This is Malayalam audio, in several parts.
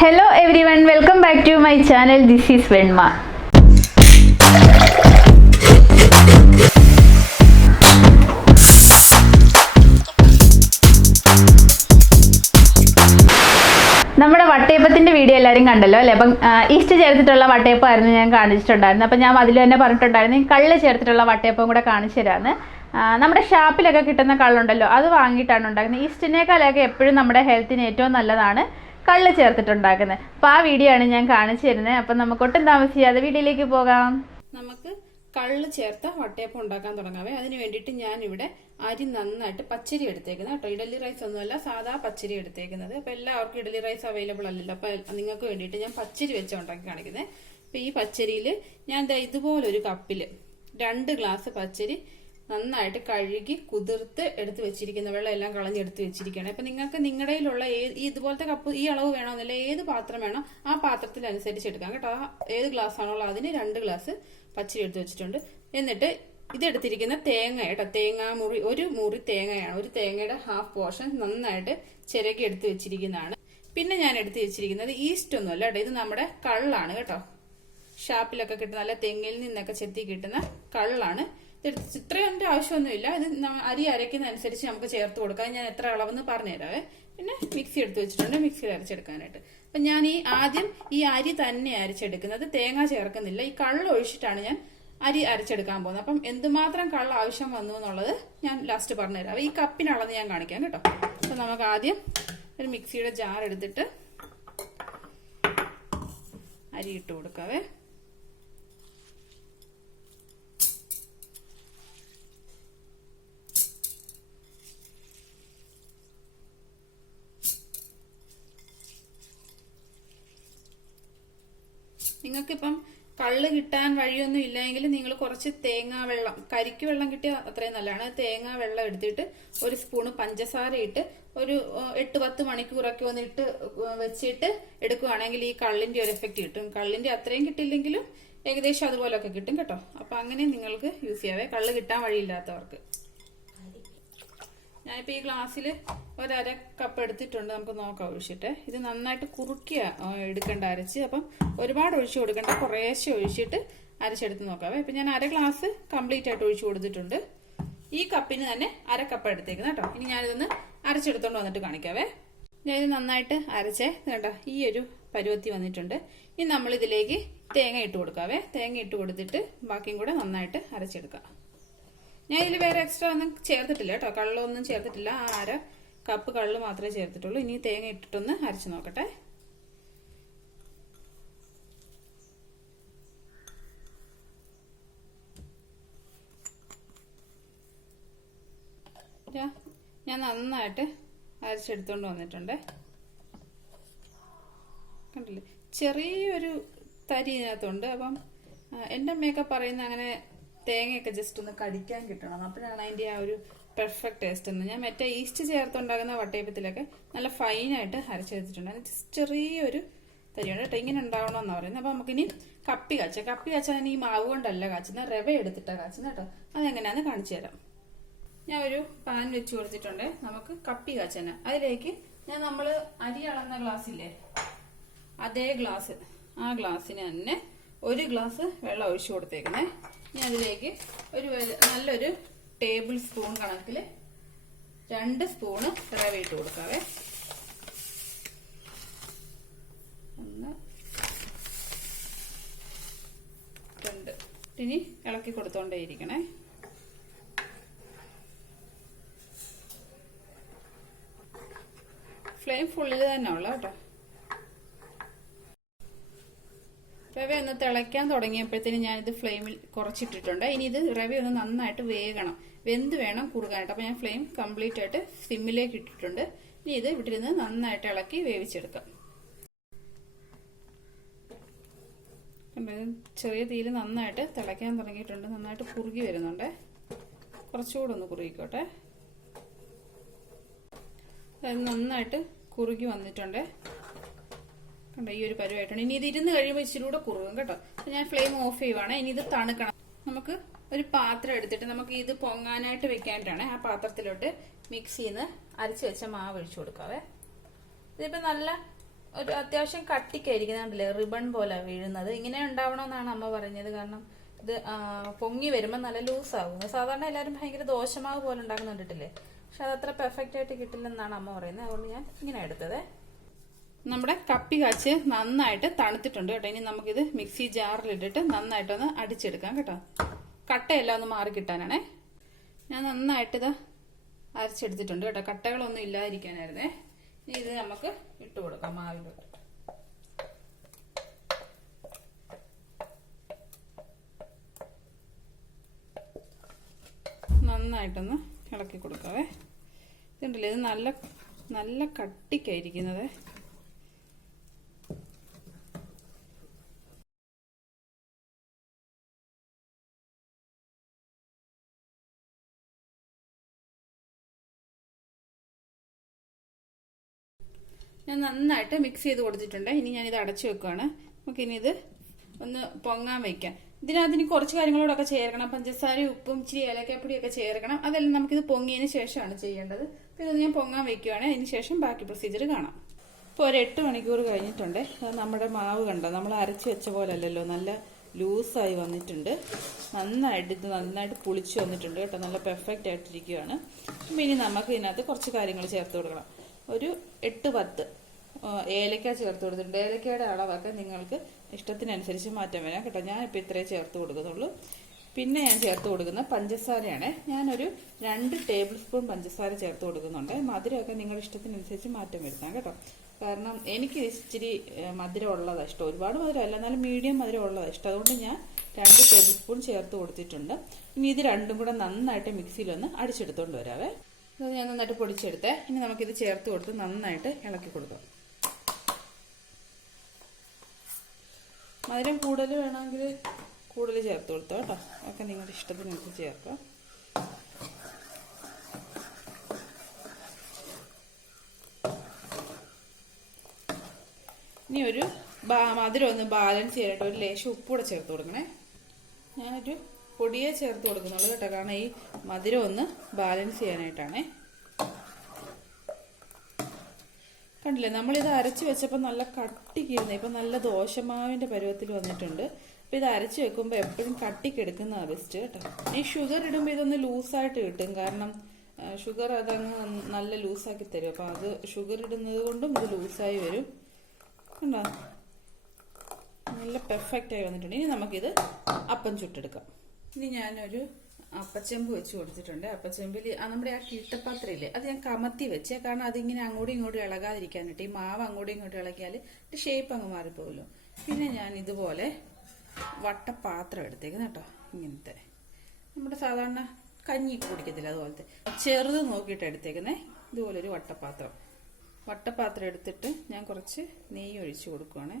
Hello everyone, welcome back to my channel. This is Venma. നമ്മുടെ വട്ടയപ്പത്തിന്റെ വീഡിയോ എല്ലാവരും കണ്ടല്ലോ അല്ലേ? അപ്പം ഈസ്റ്റ് ചേർത്തിട്ടുള്ള വട്ടയപ്പമായിരുന്നു ഞാൻ കാണിച്ചിട്ടുണ്ടായിരുന്നു. അപ്പം ഞാൻ അതിൽ തന്നെ പറഞ്ഞിട്ടുണ്ടായിരുന്നു കള്ള് ചേർത്തിട്ടുള്ള വട്ടയപ്പം കൂടെ കാണിച്ചു തരാമെന്ന്. നമ്മുടെ ഷാപ്പിലൊക്കെ കിട്ടുന്ന കള്ളുണ്ടല്ലോ, അത് വാങ്ങിയിട്ടാണ് ഉണ്ടാക്കുന്നത്. ഈസ്റ്റിനേക്കാളൊക്കെ എപ്പോഴും നമ്മുടെ ഹെൽത്തിന് ഏറ്റവും നല്ലതാണ് കള്ള് ചേർത്തിട്ടുണ്ടാക്കുന്നത്. അപ്പോൾ ആ വീഡിയോ ആണ് ഞാൻ കാണിച്ചു തരുന്നത്. അപ്പം നമുക്ക് ഒട്ടും താമസിയാതെ വീഡിയോയിലേക്ക് പോകാം. നമുക്ക് കള്ള് ചേർത്ത വട്ടയപ്പം ഉണ്ടാക്കാൻ തുടങ്ങാവേ. അതിന് വേണ്ടിയിട്ട് ഞാൻ ഇവിടെ അരി നന്നായിട്ട് പച്ചരി എടുത്തേക്കുന്നത് കേട്ടോ. ഇഡലി റൈസ് ഒന്നുമല്ല, സാധാ പച്ചരി എടുത്തേക്കുന്നത്. അപ്പൊ എല്ലാവർക്കും ഇഡലി റൈസ് അവൈലബിൾ അല്ലല്ലോ. അപ്പൊ നിങ്ങൾക്ക് വേണ്ടിയിട്ട് ഞാൻ പച്ചരി വെച്ച് ഉണ്ടാക്കി കാണിക്കുന്നത്. അപ്പൊ ഈ പച്ചരിയിൽ ഞാൻ ഇതുപോലൊരു കപ്പില് 2 ഗ്ലാസ് പച്ചരി നന്നായിട്ട് കഴുകി കുതിർത്ത് എടുത്ത് വെച്ചിരിക്കുന്ന വെള്ളം എല്ലാം കളഞ്ഞെടുത്ത് വെച്ചിരിക്കുകയാണ്. അപ്പൊ നിങ്ങൾക്ക് നിങ്ങളുടെ കയ്യിലുള്ള ഇതുപോലത്തെ കപ്പ് ഈ അളവ് വേണമെന്നില്ല, ഏത് പാത്രം വേണോ ആ പാത്രത്തിനനുസരിച്ച് എടുക്കാം കേട്ടോ. ഏത് ഗ്ലാസ് ആണോ അതിന് 2 ഗ്ലാസ് പച്ചരി എടുത്ത് വെച്ചിട്ടുണ്ട്. എന്നിട്ട് ഇതെടുത്തിരിക്കുന്ന തേങ്ങ കേട്ടോ, ഒരു മുറി തേങ്ങയാണ്. ഒരു തേങ്ങയുടെ ഹാഫ് പോർഷൻ നന്നായിട്ട് ചിരകി എടുത്ത് വെച്ചിരിക്കുന്നതാണ്. പിന്നെ ഞാൻ എടുത്ത് വെച്ചിരിക്കുന്നത് ഈസ്റ്റ് ഒന്നുമല്ല കേട്ടോ, ഇത് നമ്മുടെ കള്ളാണ് കേട്ടോ. ഷാപ്പിലൊക്കെ കിട്ടുന്ന നല്ല തെങ്ങിൽ നിന്നൊക്കെ ചെത്തി കിട്ടുന്ന കള്ളാണ്. ഇത്രയൊന്നും ആവശ്യമൊന്നുമില്ല. ഇത് അരി അരയ്ക്കുന്നതനുസരിച്ച് നമുക്ക് ചേർത്ത് കൊടുക്കാം. ഞാൻ എത്ര അളവെന്ന് പറഞ്ഞുതരാവേ. പിന്നെ മിക്സി എടുത്ത് വെച്ചിട്ടുണ്ട്, മിക്സിയിൽ അരച്ചെടുക്കാനായിട്ട്. അപ്പൊ ഞാൻ ആദ്യം ഈ അരി തന്നെ അരച്ചെടുക്കുന്നത്, തേങ്ങ ചേർക്കുന്നില്ല. ഈ കള്ള് ഒഴിച്ചിട്ടാണ് ഞാൻ അരി അരച്ചെടുക്കാൻ പോകുന്നത്. അപ്പം എന്തുമാത്രം കള്ള് ആവശ്യം വന്നു എന്നുള്ളത് ഞാൻ ലാസ്റ്റ് പറഞ്ഞുതരാം. ഈ കപ്പിനുള്ളത് ഞാൻ കാണിക്കാം കേട്ടോ. അപ്പൊ നമുക്ക് ആദ്യം ഒരു മിക്സിയുടെ ജാർ എടുത്തിട്ട് അരി ഇട്ട് കൊടുക്കാവേ. നിങ്ങൾക്കിപ്പം കള്ള് കിട്ടാൻ വഴിയൊന്നും ഇല്ലെങ്കിൽ നിങ്ങൾ കുറച്ച് തേങ്ങാ വെള്ളം, കരിക്ക് വെള്ളം കിട്ടിയാൽ അത്രയും നല്ലതാണ്. തേങ്ങാ വെള്ളം എടുത്തിട്ട് ഒരു സ്പൂണ് പഞ്ചസാര ഇട്ട് ഒരു 8-10 മണിക്കൂറൊക്കെ ഒന്നിട്ട് വെച്ചിട്ട് എടുക്കുകയാണെങ്കിൽ ഈ കള്ളിന്റെ ഒരു എഫക്റ്റ് കിട്ടും. കള്ളിന്റെ അത്രയും കിട്ടില്ലെങ്കിലും ഏകദേശം അതുപോലൊക്കെ കിട്ടും കേട്ടോ. അപ്പൊ അങ്ങനെ നിങ്ങൾക്ക് യൂസ് ചെയ്യാവേ, കള്ള് കിട്ടാൻ വഴിയില്ലാത്തവർക്ക്. ഞാനിപ്പോ ഈ ഗ്ലാസ്സിൽ 1/2 കപ്പ് എടുത്തിട്ടുണ്ട്. നമുക്ക് നോക്കാം ഒഴിച്ചിട്ട്. ഇത് നന്നായിട്ട് കുറുക്കിയ എടുക്കേണ്ട അരച്ച്. അപ്പം ഒരുപാട് ഒഴിച്ചു കൊടുക്കേണ്ട, കുറേശ്ശെ ഒഴിച്ചിട്ട് അരച്ചെടുത്ത് നോക്കാവേ. ഇപ്പൊ ഞാൻ 1/2 ഗ്ലാസ് കംപ്ലീറ്റ് ആയിട്ട് ഒഴിച്ചു കൊടുത്തിട്ടുണ്ട്. ഈ കപ്പിന് തന്നെ 1/2 കപ്പ് എടുത്തേക്കുന്നത് കേട്ടോ. ഇനി ഞാനിതൊന്ന് അരച്ചെടുത്തോണ്ട് വന്നിട്ട് കാണിക്കാവേ. ഞാൻ ഇത് നന്നായിട്ട് അരച്ചേ കേട്ടോ, ഈ ഒരു പരുവത്തി വന്നിട്ടുണ്ട്. ഇനി നമ്മൾ ഇതിലേക്ക് തേങ്ങ ഇട്ട് കൊടുക്കാവേ. തേങ്ങ ഇട്ട് കൊടുത്തിട്ട് ബാക്കിയും കൂടെ നന്നായിട്ട് അരച്ചെടുക്കാം. ഞാൻ ഇതിൽ വേറെ എക്സ്ട്രാ ഒന്നും ചേർത്തിട്ടില്ല കേട്ടോ, കള്ളൊന്നും ചേർത്തിട്ടില്ല. 1/2 കപ്പ് കള്ള് മാത്രമേ ചേർത്തിട്ടുള്ളൂ. ഇനി തേങ്ങ ഇട്ടിട്ടൊന്ന് അരച്ചു നോക്കട്ടെ. ഞാൻ നന്നായിട്ട് അരച്ചെടുത്തോണ്ട് വന്നിട്ടുണ്ട്. കണ്ടില്ലേ, ചെറിയൊരു തരി ഇതിനകത്തുണ്ട്. അപ്പം എൻ്റെ അമ്മയൊക്കെ പറയുന്ന അങ്ങനെ തേങ്ങയൊക്കെ ജസ്റ്റ് ഒന്ന് കടിക്കാൻ കിട്ടണം, അപ്പോഴാണ് അതിന്റെ ആ ഒരു പെർഫെക്റ്റ് ടേസ്റ്റ് എന്ന്. ഞാൻ മറ്റേ ഈസ്റ്റ് ചേർത്തുണ്ടാകുന്ന വട്ടയപ്പത്തിലൊക്കെ നല്ല ഫൈനായിട്ട് അരച്ചെടുത്തിട്ടുണ്ട്. അതിന് ചെറിയൊരു തരിയുണ്ട് കേട്ടോ, ഇങ്ങനെ ഉണ്ടാവണമെന്നാണ് പറയുന്നത്. അപ്പൊ നമുക്കിനി കപ്പി കാച്ചാൻ ഈ മാവ് കൊണ്ടല്ല കാച്ചുന്നത്, റവ എടുത്തിട്ടാണ് കാച്ചുന്നത് കേട്ടോ. അതെങ്ങനെയാന്ന് കാണിച്ചു തരാം. ഞാൻ ഒരു പാൻ വെച്ച് കൊടുത്തിട്ടുണ്ട്. നമുക്ക് കപ്പി കാച്ചാൻ അതിലേക്ക് നമ്മള് അരി അളന്ന ഗ്ലാസ് ഇല്ലേ, അതേ ഗ്ലാസ്, ആ ഗ്ലാസ്സിന് തന്നെ 1 ഗ്ലാസ് വെള്ളം ഒഴിച്ചു കൊടുത്തേക്കുന്നേ. ഇനി അതിലേക്ക് നല്ലൊരു ടേബിൾ സ്പൂൺ കണക്കില് 2 സ്പൂണ് റവ ഇട്ട് കൊടുക്കാവേ. 1, 2. ഇനി ഇളക്കി കൊടുത്തോണ്ടേയിരിക്കണേ. ഫ്ലെയിം ഫുള്ളിൽ തന്നെ ഉള്ള കേട്ടോ. റവ ഒന്ന് തിളയ്ക്കാൻ തുടങ്ങിയപ്പോഴത്തേന് ഞാനിത് ഫ്ലെയിമിൽ കുറച്ചിട്ടിട്ടുണ്ട്. ഇനി ഇത് റവ ഒന്ന് നന്നായിട്ട് വേഗണം, വെന്ത് വേണം കുറുകാനായിട്ട്. അപ്പൊ ഞാൻ ഫ്ലെയിം കംപ്ലീറ്റ് ആയിട്ട് സിമ്മിലേക്ക് ഇട്ടിട്ടുണ്ട്. ഇനി ഇത് ഇവിടിരുന്ന് നന്നായിട്ട് ഇളക്കി വേവിച്ചെടുക്കാം. ചെറിയ തീയിൽ നന്നായിട്ട് തിളയ്ക്കാൻ തുടങ്ങിയിട്ടുണ്ട്, നന്നായിട്ട് കുറുകി വരുന്നുണ്ട്. കുറച്ചുകൂടെ ഒന്ന് കുറുകിക്കോട്ടെ. നന്നായിട്ട് കുറുകി വന്നിട്ടുണ്ട് കണ്ടോ, ഈ ഒരു പരുവായിട്ടുണ്ട്. ഇനി ഇത് ഇരുന്ന് കഴിയുമ്പോൾ ഇച്ചിരി കൂടെ കുറുകും കേട്ടോ. അപ്പൊ ഞാൻ ഫ്ലെയിം ഓഫ് ചെയ്യുവാണ്. ഇനി ഇത് തണുക്കണം. നമുക്ക് ഒരു പാത്രം എടുത്തിട്ട് നമുക്ക് ഇത് പൊങ്ങാനായിട്ട് വെക്കാനായിട്ടാണ്. ആ പാത്രത്തിലോട്ട് മിക്സിന്ന് അരച്ച് വെച്ച മാവ് ഒഴിച്ചു കൊടുക്കാവേ. ഇതിപ്പോ നല്ല ഒരു അത്യാവശ്യം കട്ടിക്കായിരിക്കുന്നുണ്ടല്ലേ, റിബൺ പോലെ വീഴുന്നത്. ഇങ്ങനെ ഉണ്ടാവണമെന്നാണ് അമ്മ പറഞ്ഞത്. കാരണം ഇത് പൊങ്ങി വരുമ്പോൾ നല്ല ലൂസാകും. സാധാരണ എല്ലാവരും ഭയങ്കര ദോശമാവ് പോലെ ഉണ്ടാക്കുന്ന കണ്ടിട്ടില്ലേ, പക്ഷെ അത് അത്ര പെർഫെക്റ്റ് ആയിട്ട് കിട്ടില്ലെന്നാണ് അമ്മ പറയുന്നത്. അതുകൊണ്ട് ഞാൻ ഇങ്ങനെ എടുത്തത്. നമ്മുടെ കപ്പി കാച്ച് നന്നായിട്ട് തണുത്തിട്ടുണ്ട് കേട്ടോ. ഇനി നമുക്കിത് മിക്സി ജാറിലിട്ടിട്ട് നന്നായിട്ടൊന്ന് അടിച്ചെടുക്കാം കേട്ടോ. കട്ടയെല്ലാം ഒന്ന് മാറി കിട്ടാനാണേ. ഞാൻ നന്നായിട്ട് ഇത് അരച്ചെടുത്തിട്ടുണ്ട് കേട്ടോ, കട്ടകളൊന്നും ഇല്ലാതിരിക്കാനായിരുന്നേ. ഇനി ഇത് നമുക്ക് ഇട്ട് കൊടുക്കാം മാവിലോട്ട്. നന്നായിട്ടൊന്ന് ഇളക്കി കൊടുക്കാവേ. ഇതുണ്ടല്ലേ, ഇത് നല്ല നല്ല കട്ടിക്കായിരിക്കുന്നത്. ഞാൻ നന്നായിട്ട് മിക്സ് ചെയ്ത് കൊടുത്തിട്ടുണ്ട്. ഇനി ഞാനിത് അടച്ചു വെക്കുകയാണ്. നമുക്കിനി ഇത് ഒന്ന് പൊങ്ങാൻ വയ്ക്കാം. ഇതിനകത്ത് ഇനി കുറച്ച് കാര്യങ്ങളോടൊക്കെ ചേർക്കണം. പഞ്ചസാരയും ഉപ്പും ഇച്ചിരി ഏലക്കാപ്പൊടിയൊക്കെ ചേർക്കണം. അതെല്ലാം നമുക്കിത് പൊങ്ങിയതിന് ശേഷമാണ് ചെയ്യേണ്ടത്. അപ്പോൾ ഇത് ഞാൻ പൊങ്ങാൻ വയ്ക്കുകയാണ്. അതിന് ശേഷം ബാക്കി പ്രൊസീജിയർ കാണാം. ഇപ്പോൾ ഒരു 8 മണിക്കൂർ കഴിഞ്ഞിട്ടുണ്ട്. നമ്മുടെ മാവ് കണ്ടോ, നമ്മൾ അരച്ച് വെച്ച പോലെ അല്ലല്ലോ, നല്ല ലൂസായി വന്നിട്ടുണ്ട്. നന്നായിട്ട് പുളിച്ച് വന്നിട്ടുണ്ട് കേട്ടോ. നല്ല പെർഫെക്റ്റ് ആയിട്ടിരിക്കുകയാണ്. അപ്പം ഇനി നമുക്ക് ഇതിനകത്ത് കുറച്ച് കാര്യങ്ങൾ ചേർത്ത് കൊടുക്കണം. ഒരു 8-10 ഏലക്ക ചേർത്ത് കൊടുത്തിട്ടുണ്ട്. ഏലക്കയുടെ അളവൊക്കെ നിങ്ങൾക്ക് ഇഷ്ടത്തിനനുസരിച്ച് മാറ്റം വരാം കേട്ടോ. ഞാനിപ്പോൾ ഇത്രേ ചേർത്ത് കൊടുക്കുന്നുള്ളൂ. പിന്നെ ഞാൻ ചേർത്ത് കൊടുക്കുന്ന പഞ്ചസാരയാണ്. ഞാനൊരു 2 ടേബിൾ സ്പൂൺ പഞ്ചസാര ചേർത്ത് കൊടുക്കുന്നുണ്ട്. മധുരമൊക്കെ നിങ്ങളുടെ ഇഷ്ടത്തിനനുസരിച്ച് മാറ്റം വരുത്താം കേട്ടോ. കാരണം എനിക്ക് ഇച്ചിരി മധുരം ഉള്ളതാണ് ഇഷ്ടം. ഒരുപാട് മധുരം അല്ല, എന്നാലും മീഡിയം മധുരം ഉള്ളതാണ് ഇഷ്ടം. അതുകൊണ്ട് ഞാൻ 2 ടേബിൾ സ്പൂൺ ചേർത്ത് കൊടുത്തിട്ടുണ്ട്. ഇനി ഇത് രണ്ടും കൂടെ നന്നായിട്ട് മിക്സിയിലൊന്ന് അടിച്ചെടുത്തോണ്ട് വരാവേ. ഇത് ഞാൻ നന്നായിട്ട് പൊടിച്ചെടുത്തേ. ഇനി നമുക്കിത് ചേർത്ത് കൊടുത്ത് നന്നായിട്ട് ഇളക്കി കൊടുക്കാം. മധുരം കൂടുതൽ വേണമെങ്കിൽ കൂടുതൽ ചേർത്ത് കൊടുത്തോ കേട്ടോ. ഒക്കെ നിങ്ങളുടെ ഇഷ്ടത്തിനനുസരിച്ച് ചേർക്കാം. ഇനി ഒരു മധുരം ഒന്ന് ബാലൻസ് ചെയ്യാനായിട്ട് ഒരു ലേശം ഉപ്പൂടെ ചേർത്ത് കൊടുക്കണേ. ഞാനൊരു പൊടിയെ ചേർത്ത് കൊടുക്കുന്നുള്ളൂ കേട്ടോ. കാരണം ഈ മധുരം ഒന്ന് ബാലൻസ് ചെയ്യാനായിട്ടാണേ. കണ്ടില്ലേ, നമ്മളിത് അരച്ച് വെച്ചപ്പോൾ നല്ല കട്ടിക്കിരുന്നേ. ഇപ്പം നല്ല ദോശമാവിൻ്റെ പരുവത്തിൽ വന്നിട്ടുണ്ട്. അപ്പം ഇത് അരച്ച് വെക്കുമ്പോൾ എപ്പോഴും കട്ടിക്കെടുക്കുന്നതാണ് ബെസ്റ്റ് കേട്ടോ. ഈ ഷുഗർ ഇടുമ്പോൾ ഇതൊന്ന് ലൂസായിട്ട് കിട്ടും. കാരണം ഷുഗർ അതങ്ങ് നല്ല ലൂസാക്കി തരും. അപ്പം അത് ഷുഗർ ഇടുന്നത് കൊണ്ടും ഇത് ലൂസായി വരും. കണ്ടോ, നല്ല പെർഫെക്റ്റായി വന്നിട്ടുണ്ട്. ഇനി നമുക്കിത് അപ്പം ചുട്ടെടുക്കാം. ഇനി ഞാനൊരു അപ്പച്ചെമ്പ് വെച്ച് കൊടുത്തിട്ടുണ്ട്. അപ്പച്ചെമ്പിൽ നമ്മുടെ ആ കീട്ടപ്പാത്രയില്ലേ, അത് ഞാൻ കമത്തി വെച്ചേ. കാരണം അതിങ്ങനെ അങ്ങോട്ടും ഇങ്ങോട്ടും ഇളകാതിരിക്കാനിട്ട്. ഈ മാവ് അങ്ങോട്ടും ഇങ്ങോട്ടും ഇളക്കിയാൽ ഷേപ്പ് അങ്ങ് മാറിപ്പോകുമല്ലോ. പിന്നെ ഞാൻ ഇതുപോലെ വട്ടപ്പാത്രം എടുത്തേക്കുന്നു കേട്ടോ. ഇങ്ങനത്തെ നമ്മുടെ സാധാരണ കഞ്ഞി കുടിക്കത്തില്ല അതുപോലത്തെ ചെറുത് നോക്കിയിട്ട് എടുത്തേക്കുന്നേ. ഇതുപോലൊരു വട്ടപ്പാത്രം എടുത്തിട്ട് ഞാൻ കുറച്ച് നെയ്യ് ഒഴിച്ച് കൊടുക്കുവാണേ.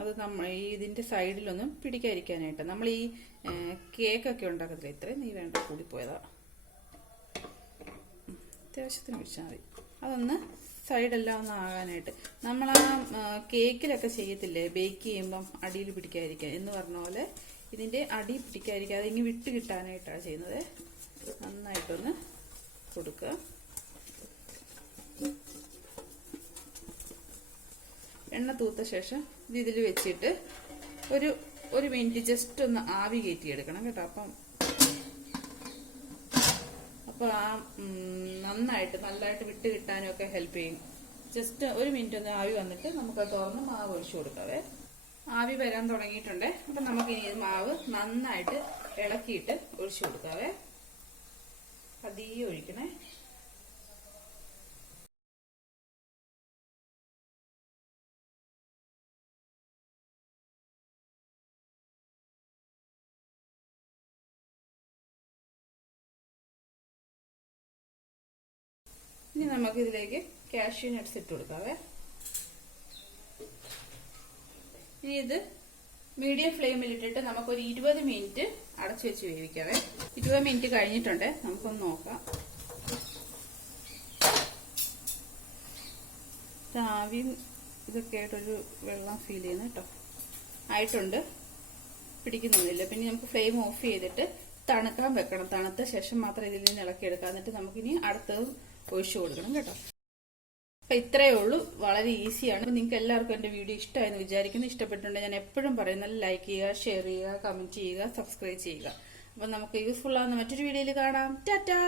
അത് ഇതിന്റെ സൈഡിലൊന്നും പിടിക്കാതിരിക്കാനായിട്ട്. നമ്മൾ ഈ കേക്കൊക്കെ ഉണ്ടാക്കത്തില്ല, ഇത്രയും നെയ്യ് വേണ്ട, കൂടിപ്പോയതാ. അത്യാവശ്യത്തിന് ഒഴിച്ചാൽ മതി. അതൊന്ന് സൈഡെല്ലാം ഒന്ന് ആകാനായിട്ട്. നമ്മൾ ആ കേക്കിലൊക്കെ ചെയ്യത്തില്ലേ, ബേക്ക് ചെയ്യുമ്പം അടിയിൽ പിടിക്കാതിരിക്കാൻ എന്ന് പറഞ്ഞ പോലെ ഇതിന്റെ അടി പിടിക്കാതിരിക്കാതെ ഇങ്ങനെ വിട്ട് കിട്ടാനായിട്ടാണ് ചെയ്യുന്നത്. നന്നായിട്ടൊന്ന് കൊടുക്കുക. എണ്ണ തൂത്ത ശേഷം ഇത് ഇതിൽ വെച്ചിട്ട് ഒരു മിനിറ്റ് ജസ്റ്റ് ഒന്ന് ആവി കയറ്റിയെടുക്കണം കേട്ടോ. അപ്പോൾ ആ നന്നായിട്ട് വിട്ട് കിട്ടാനും ഒക്കെ ഹെൽപ്പ് ചെയ്യും. ജസ്റ്റ് ഒരു മിനിറ്റ് ഒന്ന് ആവി വന്നിട്ട് നമുക്ക് തുറന്ന് മാവ് ഒഴിച്ചു കൊടുക്കാവേ. ആവി വരാൻ തുടങ്ങിയിട്ടുണ്ട്. അപ്പം നമുക്കിനി ഇത് മാവ് നന്നായിട്ട് ഇളക്കിയിട്ട് ഒഴിച്ചു കൊടുക്കാവേ. പതിയെ ഒഴിക്കണേ. ഇനി നമുക്ക് ഇതിലേക്ക് കാഷ്യൂ നട്ട്സ് ഇട്ട് കൊടുക്കാവേ. ഇനി ഇത് മീഡിയം ഫ്ലെയിമിൽ ഇട്ടിട്ട് നമുക്കൊരു 20 മിനിറ്റ് അടച്ചു വെച്ച് വേവിക്കാവേ. 20 മിനിറ്റ് കഴിഞ്ഞിട്ടുണ്ട്. നമുക്കൊന്ന് നോക്കാം. ആവിയും ഇതൊക്കെ ആയിട്ടൊരു വെള്ളം ഫീൽ ചെയ്യുന്നു കേട്ടോ. ആയിട്ടുണ്ട്, പിടിക്കുന്നൊന്നുമില്ല. പിന്നെ നമുക്ക് ഫ്ലെയിം ഓഫ് ചെയ്തിട്ട് തണുക്കാൻ വെക്കണം. തണുത്ത ശേഷം മാത്രം ഇതിൽ നിന്ന് ഇളക്കിയെടുക്കാം. എന്നിട്ട് നമുക്കിനി അടുത്തതും ഒഴിച്ചു കൊടുക്കണം കേട്ടോ. അപ്പൊ ഇത്രയേ ഉള്ളൂ, വളരെ ഈസിയാണ്. നിങ്ങൾക്ക് എല്ലാവർക്കും എന്റെ വീഡിയോ ഇഷ്ടമായെന്ന് വിചാരിക്കുന്നു. ഇഷ്ടപ്പെട്ടിട്ടുണ്ടെങ്കിൽ ഞാൻ എപ്പോഴും പറയുന്നത് ലൈക്ക് ചെയ്യുക, ഷെയർ ചെയ്യുക, കമന്റ് ചെയ്യുക, സബ്സ്ക്രൈബ് ചെയ്യുക. അപ്പൊ നമുക്ക് യൂസ്ഫുൾ ആവുന്ന മറ്റൊരു വീഡിയോയിൽ കാണാം. ടാറ്റാ.